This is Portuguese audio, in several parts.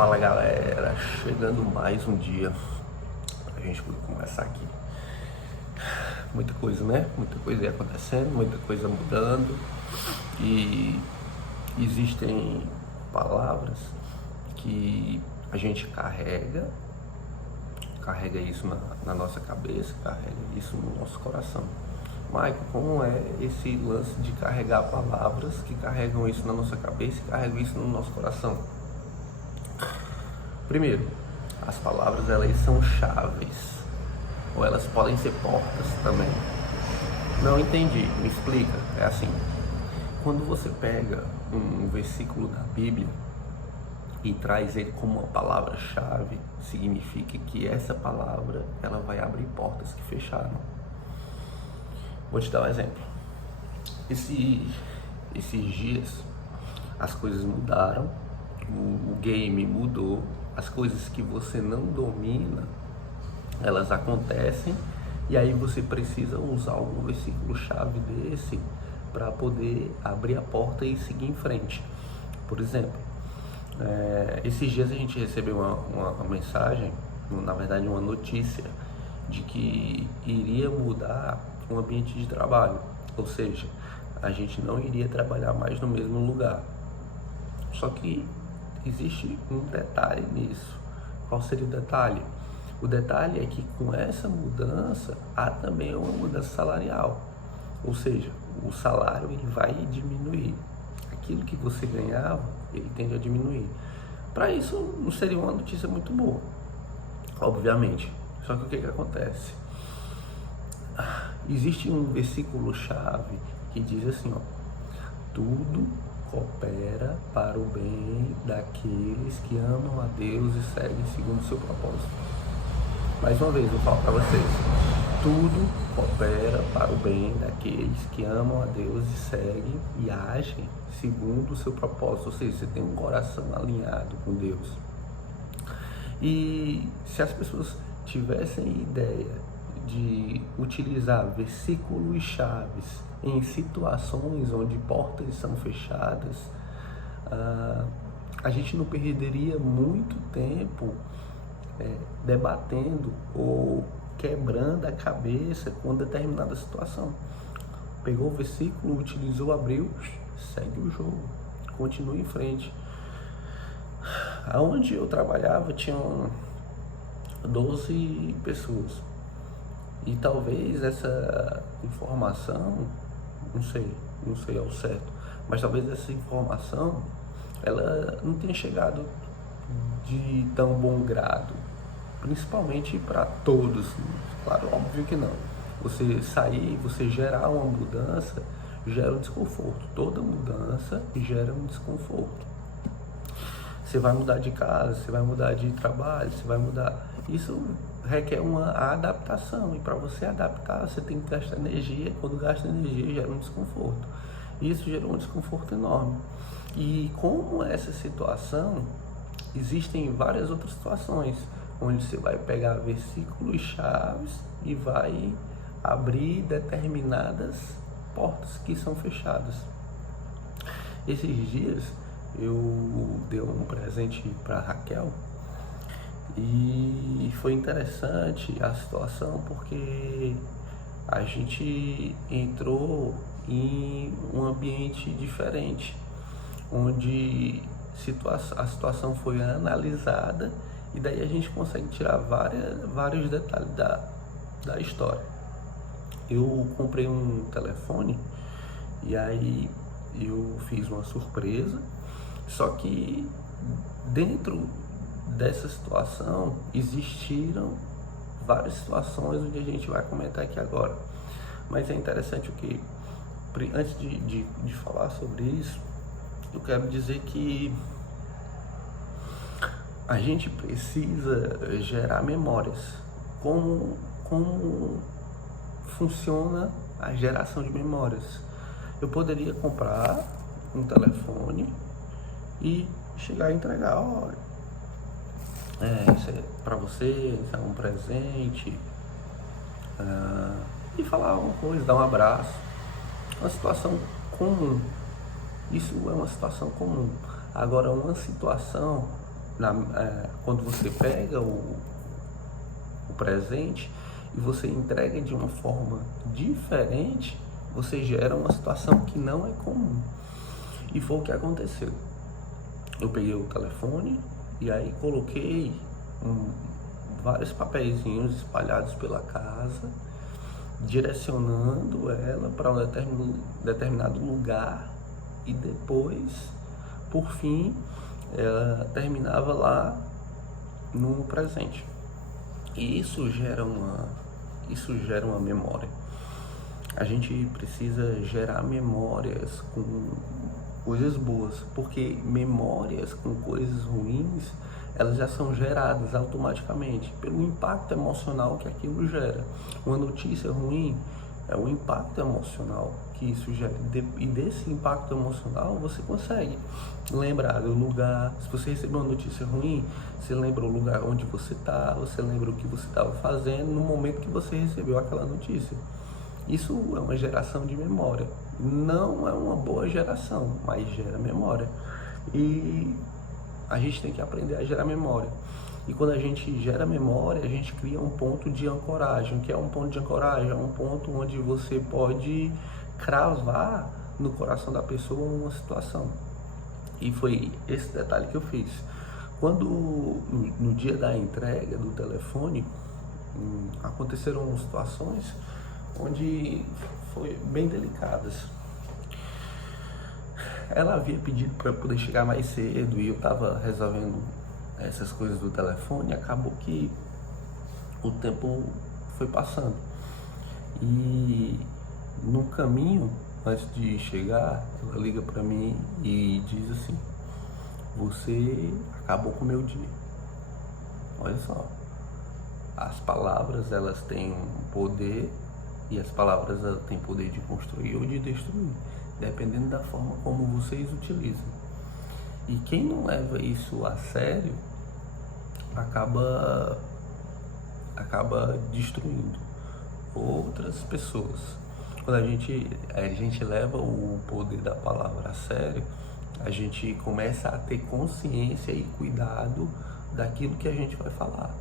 Fala galera, chegando mais um dia pra gente começar aqui. Muita coisa, né? Muita coisa aí acontecendo, muita coisa mudando e existem palavras que a gente carrega isso na nossa cabeça, carrega isso no nosso coração. Michael, como é esse lance de carregar palavras que carregam isso na nossa cabeça e carregam isso no nosso coração? Primeiro, as palavras elas são chaves, ou elas podem ser portas também. Não entendi, me explica. É assim, quando você pega um versículo da Bíblia e traz ele como uma palavra-chave, significa que essa palavra ela vai abrir portas que fecharam. Vou te dar um exemplo. Esses dias as coisas mudaram, o game mudou, as coisas que você não domina, elas acontecem, e aí você precisa usar algum versículo-chave desse para poder abrir a porta e seguir em frente. Por exemplo, esses dias a gente recebeu uma mensagem, na verdade uma notícia, de que iria mudar o ambiente de trabalho, ou seja, a gente não iria trabalhar mais no mesmo lugar. Só que existe um detalhe nisso. Qual seria o detalhe? O detalhe é que com essa mudança há também uma mudança salarial, ou seja, o salário ele vai diminuir. Aquilo que você ganhava, ele tende a diminuir. Para isso não seria uma notícia muito boa, obviamente. Só que o que acontece? Existe um versículo-chave que diz assim, ó: tudo coopera para o bem daqueles que amam a Deus e seguem segundo o seu propósito. Mais uma vez, eu falo para vocês: tudo coopera para o bem daqueles que amam a Deus e seguem e agem segundo o seu propósito. Ou seja, você tem um coração alinhado com Deus. E se as pessoas tivessem ideia de utilizar versículos e chaves em situações onde portas são fechadas, a gente não perderia muito tempo debatendo ou quebrando a cabeça com determinada situação. Pegou o versículo, utilizou, abriu, segue o jogo, continua em frente. Aonde eu trabalhava tinham 12 pessoas. E talvez essa informação, não sei ao certo, mas talvez essa informação ela não tenha chegado de tão bom grado, principalmente para todos. Claro, óbvio que não. Você sair, você gerar uma mudança, gera um desconforto. Toda mudança gera um desconforto. Você vai mudar de casa, você vai mudar de trabalho, você vai mudar. Isso requer uma adaptação, e para você adaptar, você tem que gastar energia. Quando gasta energia, gera um desconforto. Isso gerou um desconforto enorme. E como essa situação, existem várias outras situações onde você vai pegar versículos chaves e vai abrir determinadas portas que são fechadas. Esses dias eu dei um presente para Raquel e foi interessante a situação porque a gente entrou em um ambiente diferente, onde a situação foi analisada e daí a gente consegue tirar vários detalhes da história. Eu comprei um telefone e aí eu fiz uma surpresa, só que dentro dessa situação existiram várias situações onde a gente vai comentar aqui agora. Mas é interessante o que, antes de falar sobre isso, eu quero dizer que a gente precisa gerar memórias. Como funciona a geração de memórias? Eu poderia comprar um telefone e chegar e entregar, olha, isso é para você, isso é um presente, e falar alguma coisa, dar um abraço. Uma situação comum. Isso é uma situação comum. Agora, uma situação quando você pega o presente e você entrega de uma forma diferente, você gera uma situação que não é comum. E foi o que aconteceu. Eu peguei o telefone e aí coloquei vários papeizinhos espalhados pela casa, direcionando ela para um determinado lugar, e depois, por fim, ela terminava lá no presente. E isso gera uma memória. A gente precisa gerar memórias com coisas boas, porque memórias com coisas ruins, elas já são geradas automaticamente pelo impacto emocional que aquilo gera. Uma notícia ruim é o impacto emocional que isso gera, e desse impacto emocional você consegue lembrar do lugar. Se você recebeu uma notícia ruim, você lembra o lugar onde você está, você lembra o que você estava fazendo no momento que você recebeu aquela notícia. Isso é uma geração de memória. Não é uma boa geração, mas gera memória. E a gente tem que aprender a gerar memória. E quando a gente gera memória, a gente cria um ponto de ancoragem. O que é um ponto de ancoragem? É um ponto onde você pode cravar no coração da pessoa uma situação. E foi esse detalhe que eu fiz. Quando, no dia da entrega do telefone, aconteceram situações onde foi bem delicadas. Ela havia pedido para eu poder chegar mais cedo e eu estava resolvendo essas coisas do telefone. Acabou que o tempo foi passando e no caminho, antes de chegar, ela liga para mim e diz assim: você acabou com o meu dia. Olha só, as palavras, elas têm um poder, e as palavras, elas têm poder de construir ou de destruir, dependendo da forma como vocês utilizam. E quem não leva isso a sério acaba destruindo outras pessoas. Quando a gente leva o poder da palavra a sério, a gente começa a ter consciência e cuidado daquilo que a gente vai falar.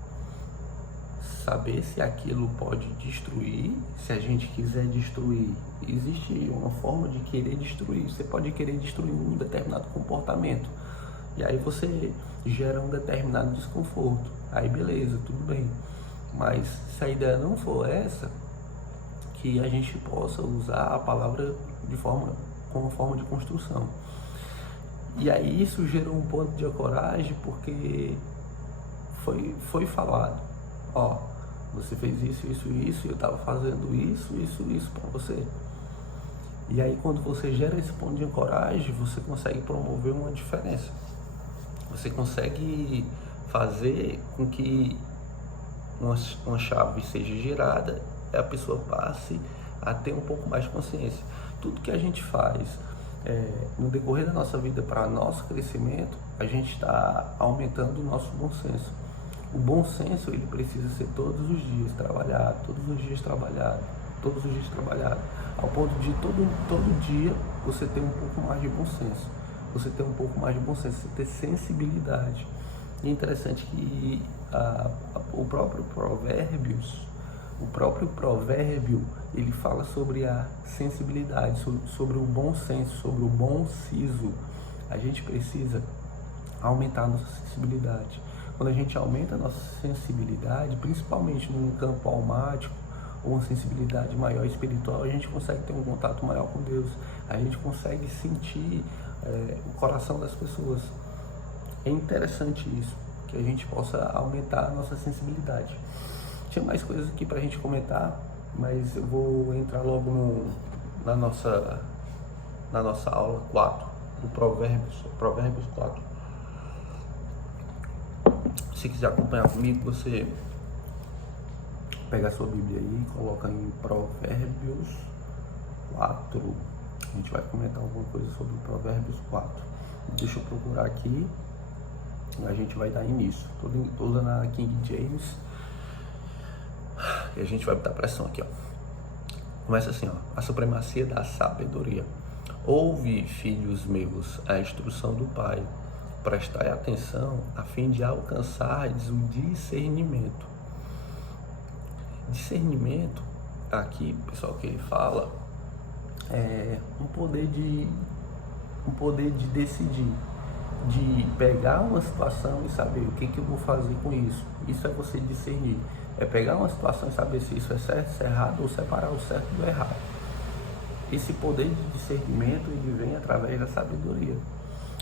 Saber se aquilo pode destruir. Se a gente quiser destruir, existe uma forma de querer destruir. Você pode querer destruir um determinado comportamento, e aí você gera um determinado desconforto. Aí beleza, tudo bem. Mas se a ideia não for essa, que a gente possa usar a palavra como forma de construção. E aí isso gerou um ponto de ancoragem, porque foi falado: ó, você fez isso, e eu estava fazendo isso para você. E aí quando você gera esse ponto de ancoragem, você consegue promover uma diferença. Você consegue fazer com que uma chave seja girada e a pessoa passe a ter um pouco mais de consciência. Tudo que a gente faz no decorrer da nossa vida para nosso crescimento, a gente está aumentando o nosso bom senso. O bom senso, ele precisa ser todos os dias trabalhado, ao ponto de todo dia você ter um pouco mais de bom senso. Você ter sensibilidade. E é interessante que o próprio provérbio, ele fala sobre a sensibilidade, sobre o bom senso, sobre o bom siso. A gente precisa aumentar a nossa sensibilidade. Quando a gente aumenta a nossa sensibilidade, principalmente num campo almático, ou uma sensibilidade maior espiritual, a gente consegue ter um contato maior com Deus. A gente consegue sentir o coração das pessoas. É interessante isso, que a gente possa aumentar a nossa sensibilidade. Tinha mais coisas aqui pra gente comentar, mas eu vou entrar logo na nossa aula 4, do Provérbios 4. Se quiser acompanhar comigo, você pega a sua Bíblia aí e coloca em Provérbios 4. A gente vai comentar alguma coisa sobre Provérbios 4. Deixa eu procurar aqui e a gente vai dar início. Estou usando a King James e a gente vai botar pressão aqui, ó. Começa assim, ó: a supremacia da sabedoria. Ouve, filhos meus, a instrução do Pai, prestai atenção a fim de alcançar o discernimento. Discernimento, aqui, pessoal, que ele fala, é um poder de decidir, de pegar uma situação e saber o que eu vou fazer com isso. Isso é você discernir. É pegar uma situação e saber se isso é certo, se é errado, ou separar o certo do errado. Esse poder de discernimento, ele vem através da sabedoria.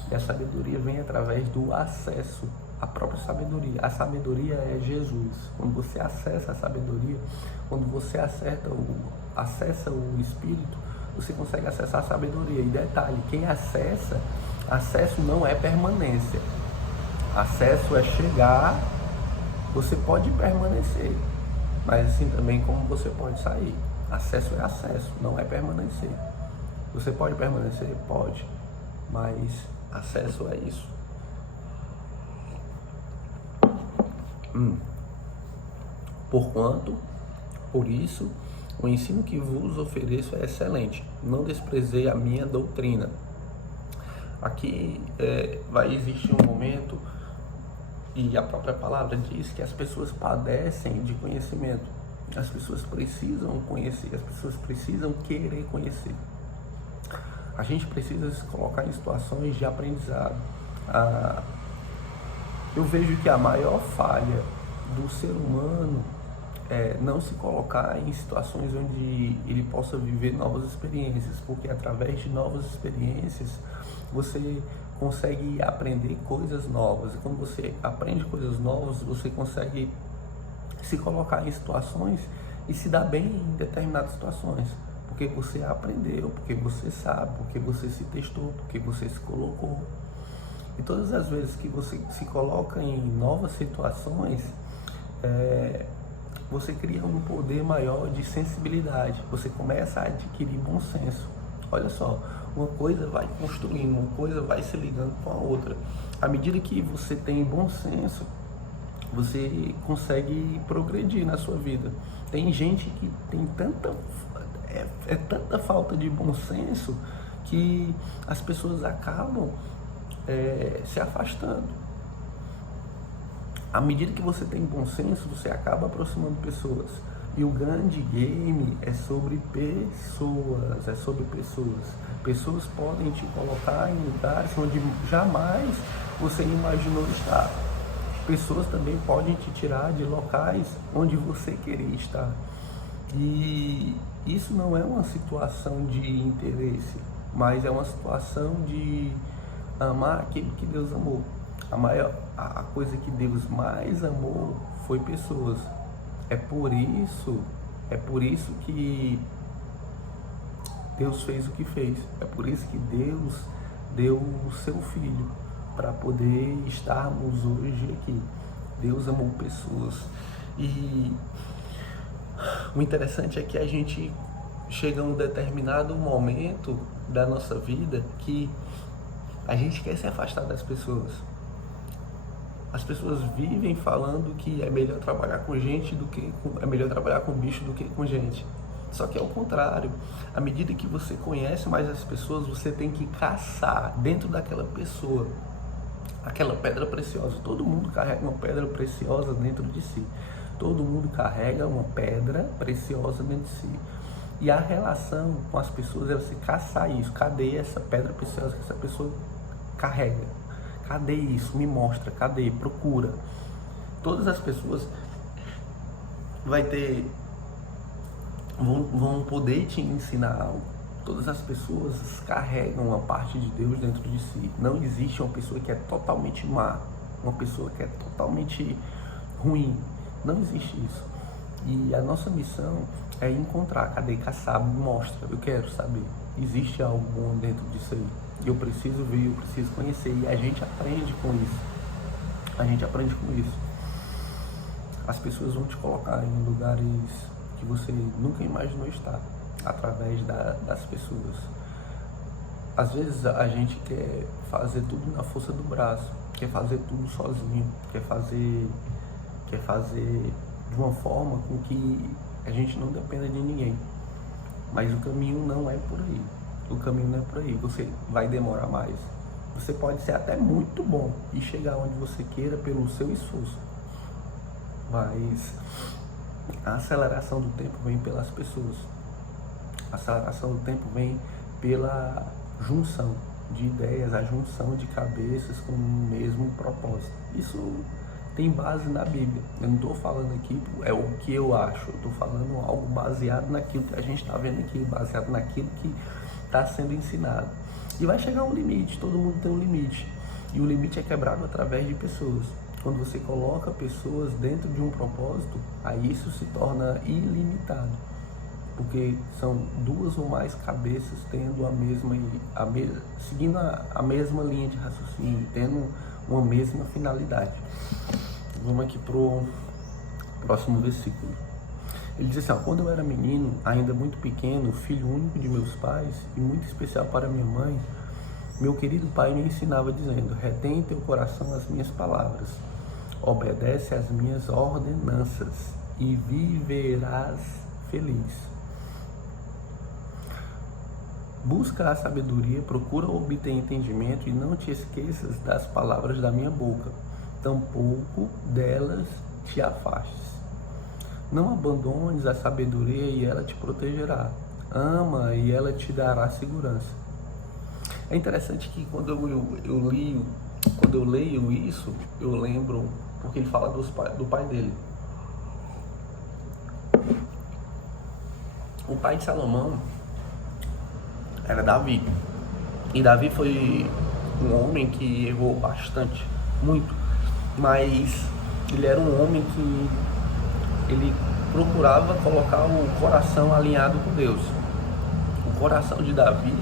E a sabedoria vem através do acesso à própria sabedoria. A sabedoria é Jesus. Quando você acessa a sabedoria, quando você acessa o Espírito, você consegue acessar a sabedoria. E detalhe, quem acessa, acesso não é permanência. Acesso é chegar, você pode permanecer, mas assim também como você pode sair. Acesso é acesso, não é permanecer. Você pode permanecer? Pode, mas acesso é isso. Por isso, o ensino que vos ofereço é excelente. Não desprezei a minha doutrina. Aqui vai existir um momento, e a própria palavra diz que as pessoas padecem de conhecimento. As pessoas precisam conhecer, as pessoas precisam querer conhecer. A gente precisa se colocar em situações de aprendizado. Eu vejo que a maior falha do ser humano é não se colocar em situações onde ele possa viver novas experiências, porque através de novas experiências você consegue aprender coisas novas, e quando você aprende coisas novas, você consegue se colocar em situações e se dar bem em determinadas situações, porque você aprendeu, porque você sabe, porque você se testou, porque você se colocou. E todas as vezes que você se coloca em novas situações, você cria um poder maior de sensibilidade, você começa a adquirir bom senso. Olha só, uma coisa vai construindo, uma coisa vai se ligando com a outra. À medida que você tem bom senso, você consegue progredir na sua vida. Tem gente que tem tanta falta de bom senso que as pessoas acabam se afastando. À medida que você tem bom senso, você acaba aproximando pessoas. E o grande game é sobre pessoas, Pessoas podem te colocar em lugares onde jamais você imaginou estar. Pessoas também podem te tirar de locais onde você queria estar. E isso não é uma situação de interesse, mas é uma situação de amar aquilo que Deus amou. A coisa que Deus mais amou foi pessoas. É por isso que Deus fez o que fez. É por isso que Deus deu o seu Filho para poder estarmos hoje aqui. Deus amou pessoas. E o interessante é que a gente chega a um determinado momento da nossa vida que a gente quer se afastar das pessoas. As pessoas vivem falando que é melhor trabalhar com gente é melhor trabalhar com bicho do que com gente. Só que é o contrário. À medida que você conhece mais as pessoas, você tem que caçar dentro daquela pessoa aquela pedra preciosa. Todo mundo carrega uma pedra preciosa dentro de si. Todo mundo carrega uma pedra preciosa dentro de si. E a relação com as pessoas é você caçar isso. Cadê essa pedra preciosa que essa pessoa carrega? Cadê isso? Me mostra. Cadê? Procura. Todas as pessoas vão poder te ensinar algo. Todas as pessoas carregam uma parte de Deus dentro de si. Não existe uma pessoa que é totalmente má, uma pessoa que é totalmente ruim. Não existe isso. E a nossa missão é encontrar. Cadê? Caçar. Me mostra. Eu quero saber. Existe algo bom dentro disso aí. Eu preciso ver, eu preciso conhecer. E a gente aprende com isso. A gente aprende com isso. As pessoas vão te colocar em lugares que você nunca imaginou estar, através das pessoas. Às vezes a gente quer fazer tudo na força do braço, quer fazer tudo sozinho, quer fazer de uma forma com que a gente não dependa de ninguém. Mas o caminho não é por aí. O caminho não é por aí. Você vai demorar mais. Você pode ser até muito bom e chegar onde você queira pelo seu esforço, mas a aceleração do tempo vem pelas pessoas. A aceleração do tempo vem pela junção de ideias, a junção de cabeças com o mesmo propósito. Isso tem base na Bíblia. Eu não estou falando aqui é o que eu acho, eu estou falando algo baseado naquilo que a gente está vendo aqui, baseado naquilo que está sendo ensinado. E vai chegar um limite, todo mundo tem um limite. E o limite é quebrado através de pessoas. Quando você coloca pessoas dentro de um propósito, aí isso se torna ilimitado. Porque são duas ou mais cabeças tendo seguindo a mesma linha de raciocínio, tendo uma mesma finalidade. Vamos aqui para o próximo versículo. Ele diz assim, ó, quando eu era menino, ainda muito pequeno, filho único de meus pais e muito especial para minha mãe, meu querido pai me ensinava dizendo, retém em teu coração as minhas palavras, obedece às minhas ordenanças e viverás feliz. Busca a sabedoria, procura obter entendimento e não te esqueças das palavras da minha boca, tampouco delas te afastes. Não abandones a sabedoria e ela te protegerá. Ama e ela te dará segurança. É interessante que quando eu leio isso, eu lembro, porque ele fala do pai dele. O pai de Salomão era Davi. E Davi foi um homem que errou bastante, muito. Mas ele era um homem que ele procurava colocar o coração alinhado com Deus. O coração de Davi,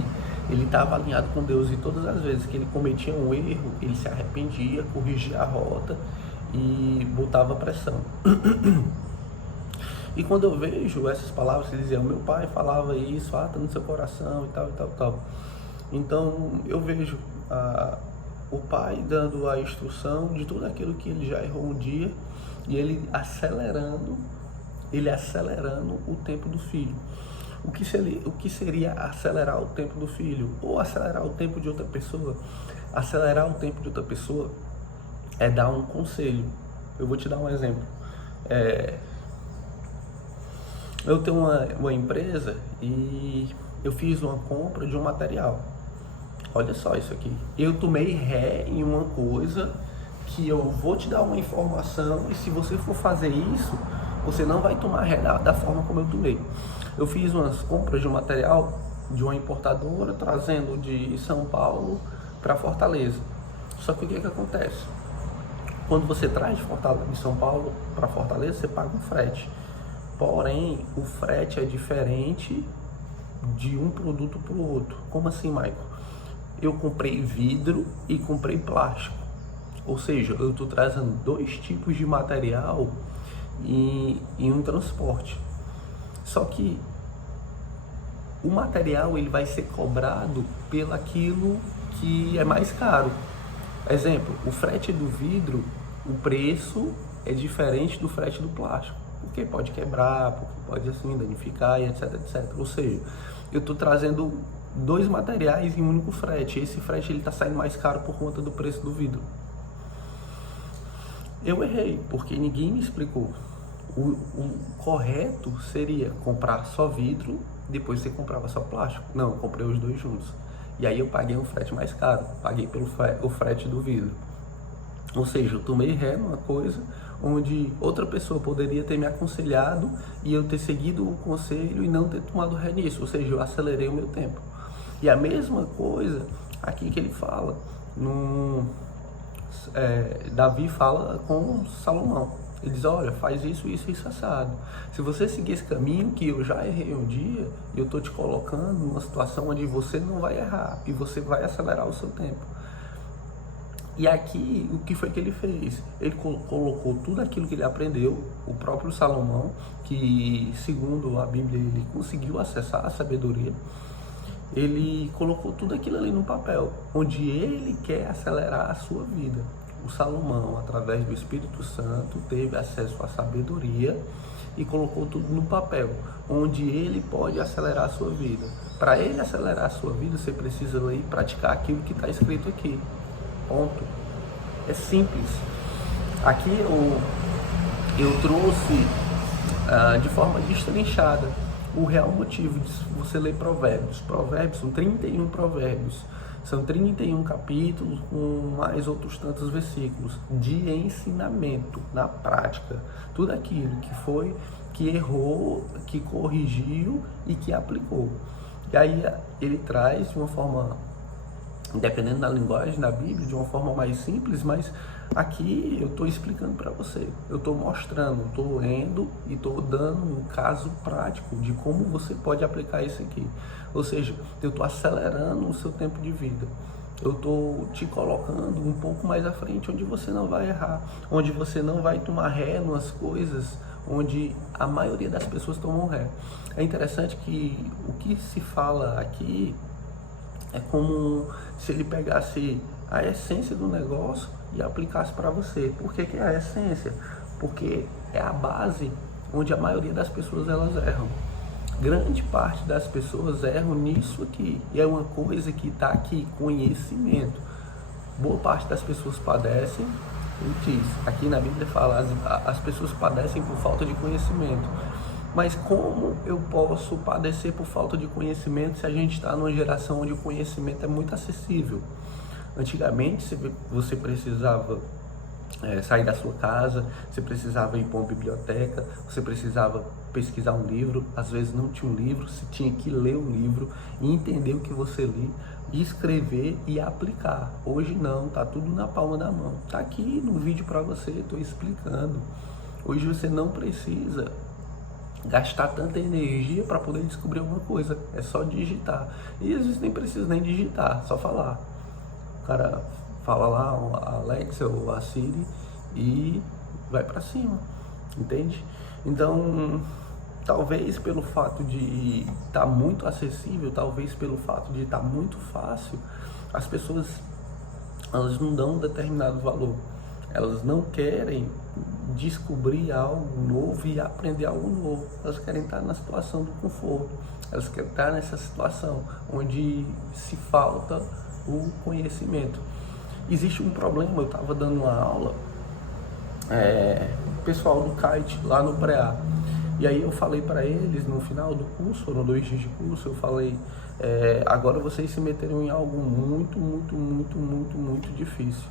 ele estava alinhado com Deus e todas as vezes que ele cometia um erro, ele se arrependia, corrigia a rota e botava pressão. E quando eu vejo essas palavras, ele dizia, meu pai falava isso, tá no seu coração e tal, e tal, e tal. Então eu vejo o pai dando a instrução de tudo aquilo que ele já errou um dia e ele acelerando o tempo do filho. O que seria acelerar o tempo do filho? Ou acelerar o tempo de outra pessoa? Acelerar o tempo de outra pessoa é dar um conselho. Eu vou te dar um exemplo. Eu tenho uma empresa e eu fiz uma compra de um material. Olha só isso aqui. Eu tomei ré em uma coisa que eu vou te dar uma informação e se você for fazer isso, você não vai tomar ré da forma como eu tomei. Eu fiz umas compras de um material de uma importadora trazendo de São Paulo para Fortaleza. Só que o que acontece? Quando você traz de São Paulo para Fortaleza, você paga um frete. Porém, o frete é diferente de um produto para o outro. Como assim, Michael? Eu comprei vidro e comprei plástico. Ou seja, eu estou trazendo dois tipos de material em um transporte. Só que o material ele vai ser cobrado pelo aquilo que é mais caro. Exemplo, o frete do vidro, o preço é diferente do frete do plástico. Porque pode quebrar, porque pode assim danificar e etc, etc. Ou seja, eu estou trazendo dois materiais em um único frete. Esse frete ele está saindo mais caro por conta do preço do vidro. Eu errei, porque ninguém me explicou. O correto seria comprar só vidro, depois você comprava só plástico. Não, eu comprei os dois juntos. E aí eu paguei um frete mais caro, paguei pelo o frete do vidro. Ou seja, eu tomei ré numa coisa onde outra pessoa poderia ter me aconselhado e eu ter seguido o conselho e não ter tomado ré nisso. Ou seja, eu acelerei o meu tempo. E a mesma coisa aqui que ele fala, Davi fala com Salomão. Ele diz, olha, faz isso, isso, isso assado. Se você seguir esse caminho que eu já errei um dia, eu estou te colocando numa situação onde você não vai errar e você vai acelerar o seu tempo. E aqui, o que foi que ele fez? Ele colocou tudo aquilo que ele aprendeu, o próprio Salomão, que segundo a Bíblia ele conseguiu acessar a sabedoria, ele colocou tudo aquilo ali no papel, onde ele quer acelerar a sua vida. o Salomão, através do Espírito Santo, teve acesso à sabedoria e colocou tudo no papel, onde ele pode acelerar a sua vida. Para ele acelerar a sua vida, você precisa ir praticar aquilo que está escrito aqui. Ponto. É simples. Aqui eu trouxe de forma destrinchada o real motivo de você ler Provérbios. Provérbios são 31 provérbios. São 31 capítulos com mais outros tantos versículos de ensinamento na prática. Tudo aquilo que errou, que corrigiu e que aplicou. E aí ele traz de uma forma, dependendo da linguagem da Bíblia, de uma forma mais simples, mas aqui eu estou explicando para você. Eu estou mostrando, estou lendo e estou dando um caso prático de como você pode aplicar isso aqui. Ou seja, eu estou acelerando o seu tempo de vida. Eu estou te colocando um pouco mais à frente, onde você não vai errar, onde você não vai tomar ré nas coisas onde a maioria das pessoas tomam ré. É interessante que o que se fala aqui é como se ele pegasse a essência do negócio e aplicasse para você. Por que é a essência? Porque é a base onde a maioria das pessoas elas erram. Grande parte das pessoas erram nisso aqui. E é uma coisa que está aqui, conhecimento. Boa parte das pessoas padecem, aqui na Bíblia fala, as pessoas padecem por falta de conhecimento. Mas como eu posso padecer por falta de conhecimento se a gente está numa geração onde o conhecimento é muito acessível? Antigamente você precisava sair da sua casa, você precisava ir para uma biblioteca, você precisava pesquisar um livro, às vezes não tinha um livro, você tinha que ler o livro e entender o que você lê, escrever e aplicar. Hoje não, tá tudo na palma da mão. Tá aqui no vídeo para você, estou explicando. Hoje você não precisa gastar tanta energia para poder descobrir alguma coisa, é só digitar. E às vezes nem precisa nem digitar, só falar. O cara fala lá, a Alexa ou a Siri e vai para cima, entende? Então, talvez pelo fato de estar muito acessível, talvez pelo fato de estar muito fácil, as pessoas elas não dão um determinado valor. Elas não querem descobrir algo novo e aprender algo novo. Elas querem estar na situação do conforto. Elas querem estar nessa situação onde se falta o conhecimento. Existe um problema, eu estava dando uma aula, pessoal do kite lá no pré-A. E aí eu falei para eles no final do curso, foram 2 dias de curso, eu falei, agora vocês se meteram em algo muito difícil.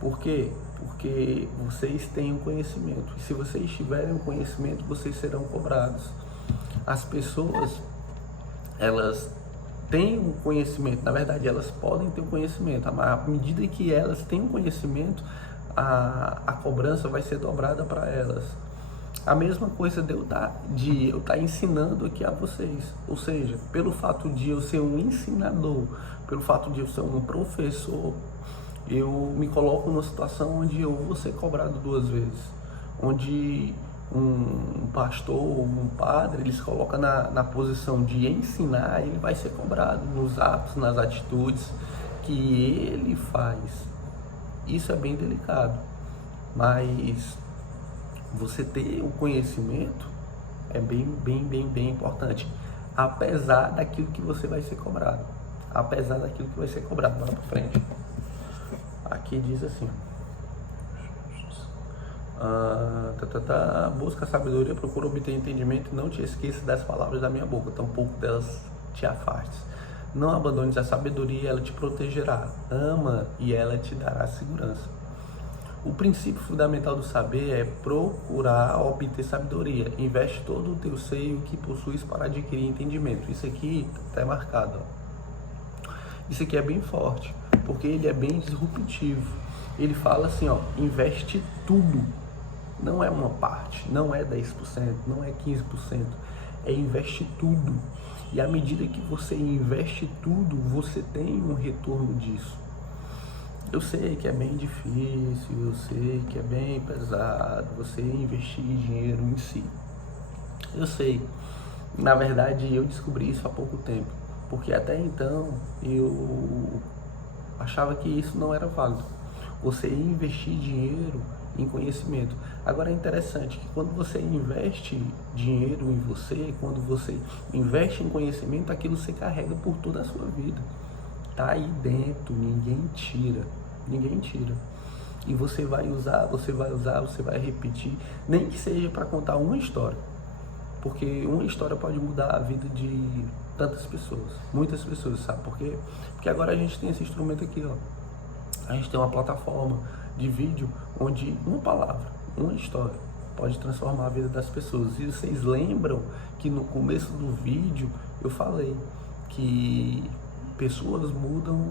Por quê? Porque vocês têm o conhecimento. E se vocês tiverem o conhecimento, vocês serão cobrados. As pessoas, elas têm o conhecimento, na verdade elas podem ter o conhecimento, mas à medida que elas têm o conhecimento, a cobrança vai ser dobrada para elas. A mesma coisa de eu estar ensinando aqui a vocês. Ou seja, pelo fato de eu ser um ensinador, pelo fato de eu ser um professor, eu me coloco numa situação onde eu vou ser cobrado 2 vezes. Onde um pastor ou um padre, ele se coloca na posição de ensinar, ele vai ser cobrado nos atos, nas atitudes que ele faz. Isso é bem delicado, mas você ter o conhecimento é bem importante, apesar daquilo que você vai ser cobrado. Apesar daquilo que vai ser cobrado. Bora pra frente. Aqui diz assim: busca a sabedoria, procura obter entendimento, não te esqueça das palavras da minha boca, tampouco delas te afastes. Não abandones a sabedoria, ela te protegerá. Ama e ela te dará segurança. O princípio fundamental do saber é procurar obter sabedoria. Investe todo o teu seio que possuis para adquirir entendimento. Isso aqui está marcado, ó. Isso aqui é bem forte, porque ele é bem disruptivo. Ele fala assim, ó, investe tudo. Não é uma parte, não é 10%, não é 15%, é investe tudo. E à medida que você investe tudo, você tem um retorno disso. Eu sei que é bem difícil, eu sei que é bem pesado você investir dinheiro em si. Eu sei. Na verdade, eu descobri isso há pouco tempo, porque até então eu achava que isso não era válido. você investir dinheiro em conhecimento. Agora é interessante que quando você investe dinheiro em você, quando você investe em conhecimento, aquilo você carrega por toda a sua vida. Tá aí dentro, ninguém tira. E você vai usar, você vai repetir, nem que seja para contar uma história. Porque uma história pode mudar a vida de tantas pessoas, muitas pessoas, sabe por quê? Porque agora a gente tem esse instrumento aqui, ó. A gente tem uma plataforma de vídeo onde uma palavra, uma história pode transformar a vida das pessoas. E vocês lembram que no começo do vídeo eu falei que pessoas mudam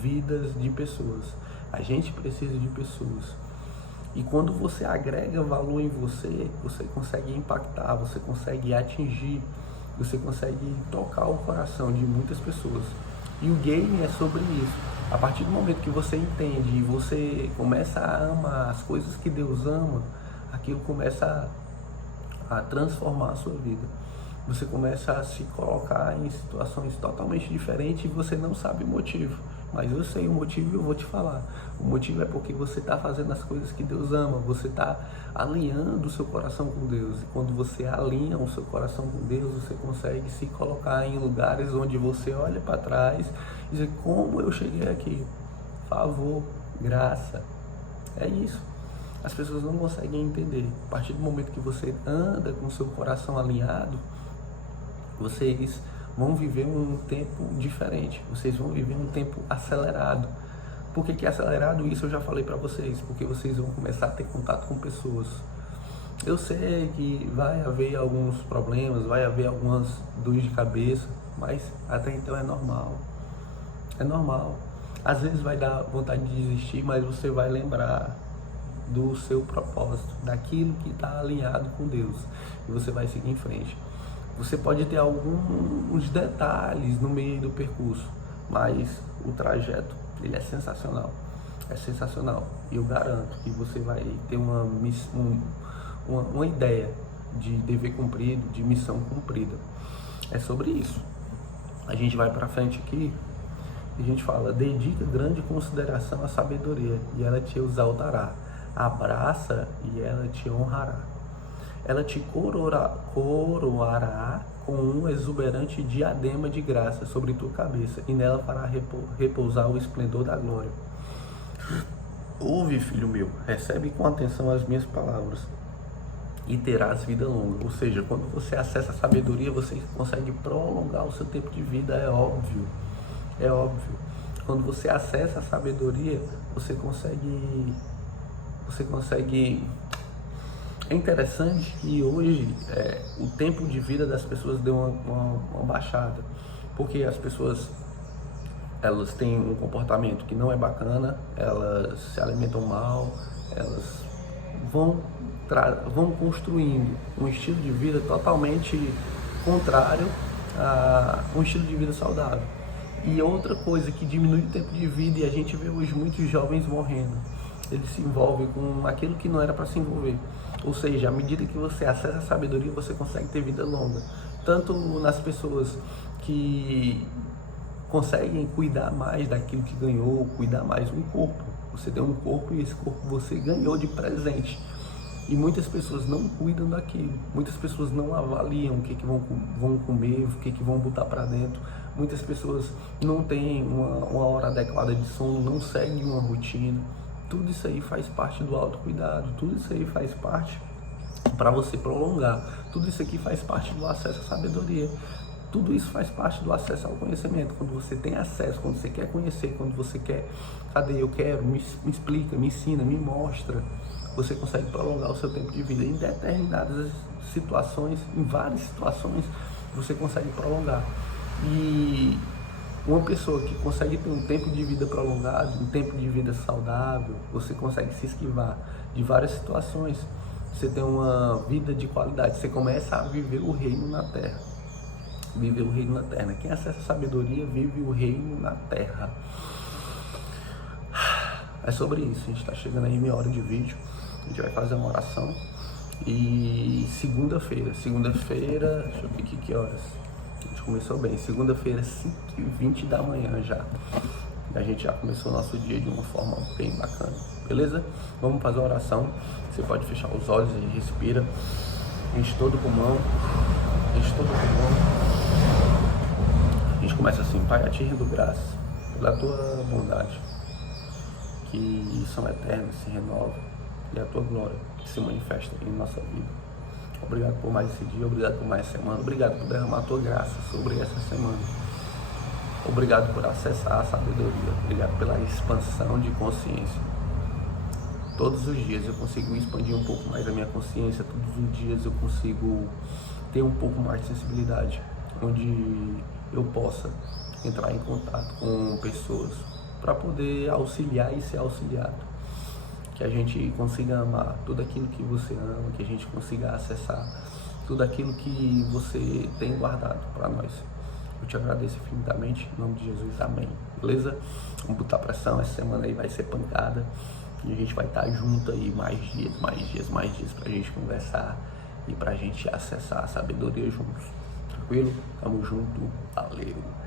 vidas de pessoas. A gente precisa de pessoas. E quando você agrega valor em você, você consegue impactar, você consegue atingir, você consegue tocar o coração de muitas pessoas. E o game é sobre isso. A partir do momento que você entende e você começa a amar as coisas que Deus ama, aquilo começa a transformar a sua vida. Você começa a se colocar em situações totalmente diferentes e você não sabe o motivo. Mas eu sei o motivo e eu vou te falar. O motivo é porque você está fazendo as coisas que Deus ama. Você está alinhando o seu coração com Deus. E quando você alinha o seu coração com Deus, você consegue se colocar em lugares onde você olha para trás e diz: como eu cheguei aqui? Favor, graça. É isso. As pessoas não conseguem entender. A partir do momento que você anda com o seu coração alinhado, vocês vão viver um tempo diferente, vocês vão viver um tempo acelerado. Por que é acelerado? Isso eu já falei para vocês, porque vocês vão começar a ter contato com pessoas. Eu sei que vai haver alguns problemas, vai haver algumas dores de cabeça, mas até então é normal. É normal. Às vezes vai dar vontade de desistir, mas você vai lembrar do seu propósito, daquilo que está alinhado com Deus, e você vai seguir em frente. Você pode ter alguns detalhes no meio do percurso, mas o trajeto, ele é sensacional. É sensacional. E eu garanto que você vai ter uma ideia de dever cumprido, de missão cumprida. É sobre isso. A gente vai para frente aqui e a gente fala: dedica grande consideração à sabedoria e ela te exaltará. Abraça e ela te honrará. Ela te coroará com um exuberante diadema de graça sobre tua cabeça, e nela fará repousar o esplendor da glória. Ouve, filho meu, recebe com atenção as minhas palavras, e terás vida longa. Ou seja, quando você acessa a sabedoria, você consegue prolongar o seu tempo de vida, é óbvio. É óbvio. Quando você acessa a sabedoria, você consegue... É interessante que hoje o tempo de vida das pessoas deu uma baixada, porque as pessoas, elas têm um comportamento que não é bacana, elas se alimentam mal, elas vão construindo um estilo de vida totalmente contrário a um estilo de vida saudável. E outra coisa que diminui o tempo de vida, e a gente vê hoje muitos jovens morrendo, eles se envolvem com aquilo que não era para se envolver. Ou seja, à medida que você acessa a sabedoria, você consegue ter vida longa. Tanto nas pessoas que conseguem cuidar mais daquilo que ganhou, cuidar mais do corpo. Você tem um corpo e esse corpo você ganhou de presente. E muitas pessoas não cuidam daquilo. Muitas pessoas não avaliam o que vão comer, o que vão botar para dentro. Muitas pessoas não têm uma hora adequada de sono, não seguem uma rotina. Tudo isso aí faz parte do autocuidado, tudo isso aí faz parte para você prolongar, tudo isso aqui faz parte do acesso à sabedoria, tudo isso faz parte do acesso ao conhecimento. Quando você tem acesso, quando você quer conhecer, quando você quer, cadê, eu quero, me explica, me ensina, me mostra, você consegue prolongar o seu tempo de vida. Em determinadas situações, em várias situações, você consegue prolongar. E uma pessoa que consegue ter um tempo de vida prolongado, um tempo de vida saudável, você consegue se esquivar de várias situações. Você tem uma vida de qualidade, você começa a viver o reino na terra. Viver o reino na terra. Quem acessa a sabedoria vive o reino na terra. É sobre isso, a gente está chegando aí meia hora de vídeo. A gente vai fazer uma oração. E segunda-feira, deixa eu ver aqui que horas. A gente começou bem, segunda-feira, 5h20 da manhã já. E a gente já começou o nosso dia de uma forma bem bacana, beleza? Vamos fazer a oração. Você pode fechar os olhos e respira. Enche todo o pulmão. Enche todo o pulmão. A gente começa assim: Pai, a Ti rendo graças pela Tua bondade, que são eternas, se renovam, e a Tua glória que se manifesta em nossa vida. Obrigado por mais esse dia, obrigado por mais essa semana, obrigado por derramar a Tua graça sobre essa semana. Obrigado por acessar a sabedoria, obrigado pela expansão de consciência. Todos os dias eu consigo expandir um pouco mais a minha consciência, todos os dias eu consigo ter um pouco mais de sensibilidade, onde eu possa entrar em contato com pessoas para poder auxiliar e ser auxiliado. Que a gente consiga amar tudo aquilo que você ama, que a gente consiga acessar tudo aquilo que você tem guardado para nós. Eu te agradeço infinitamente, em nome de Jesus, amém. Beleza? Vamos botar pressão, essa semana aí vai ser pancada. E a gente vai estar junto aí mais dias pra gente conversar e pra gente acessar a sabedoria juntos. Tranquilo? Tamo junto. Valeu!